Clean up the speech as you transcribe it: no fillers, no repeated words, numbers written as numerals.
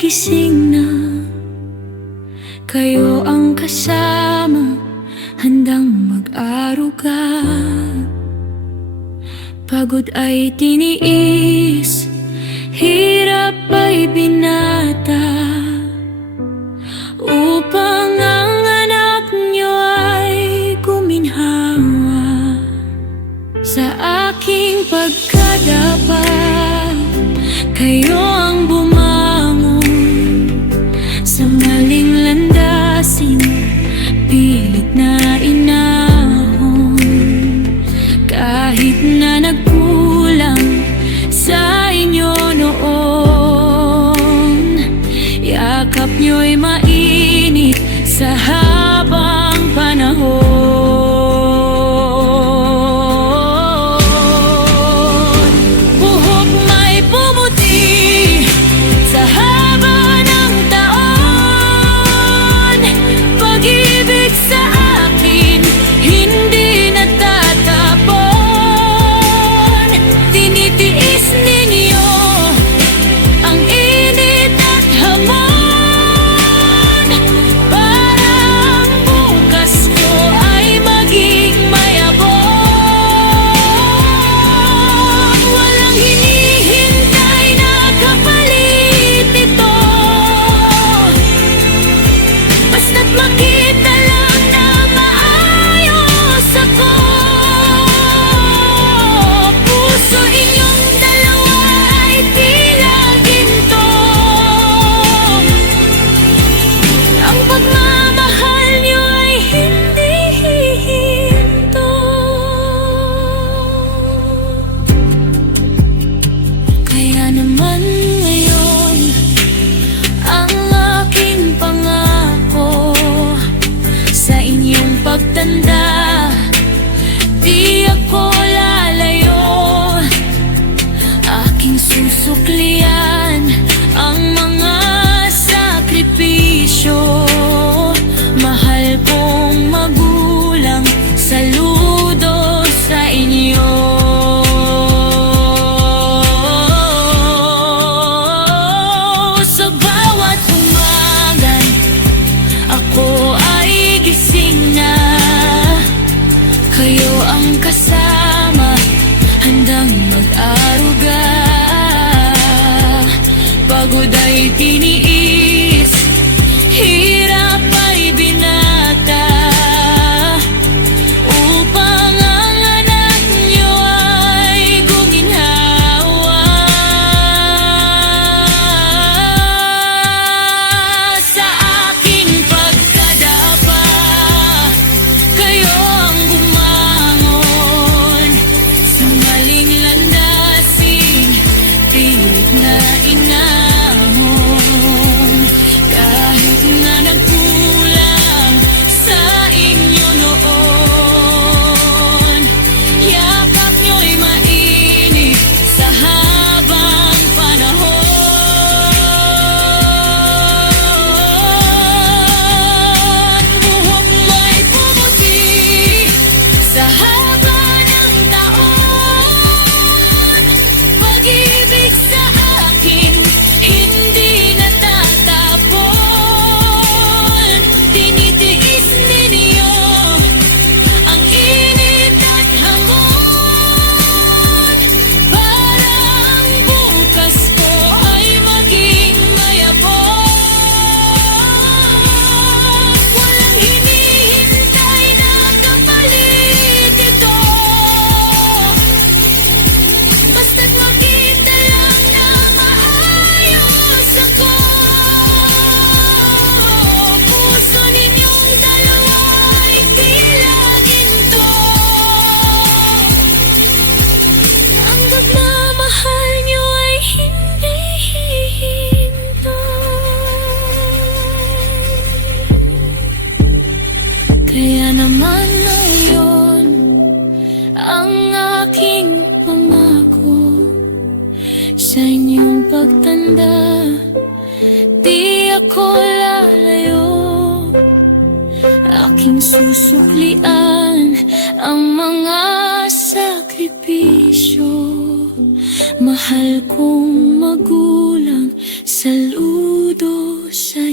gising na, kayo ang kasama, handang mag-aruga. Pagod ay tiniis, hirap ay binata, upang ang anak niyo ay guminhawa. Sa aking pagkadapa, kayo ang bumangon sa maling landasin, pilit na inahon. Kahit na nagkulang sa inyo noon, yakap niyo'y mainit sa habang panahon. Pagtanda, di ako lalayo, aking susuklian ang mga sakripisyo. Mahal kong magulang, saludo sa inyo. Sa bawat umaga, ako ay gising na, kayo ang kasama, handang mag-aruga. Pagod ay tiniis, hirap ay binata, upang ang anak niyo ay guminhawa. Sa aking pagkadapa, kayo ang bumangon sa maling landasin, pilit na inahon. Kahit na nagkulang sa inyo noon, yakap niyo'y mainit sa habang panahon. Buhok mo'y pumuti sa haba ng taon. Pag-ibig sa akin hindi natatapon. Tinitiis ninyo ang init at hamon, para ang bukas ko ay maging mayabong. Walang hinihintay na kapalit ito, basta't makita lang na maayos ako. Puso ninyong dalawa ay tila ginto, ang pagmamahal niyo ay hindi hihinto. Kaya naman ngayon, ang aking pangako sa inyong pagtanda, di ako lalayo, aking susuklian ang mga sakripisyo. Mahal kong magulang, saludo sa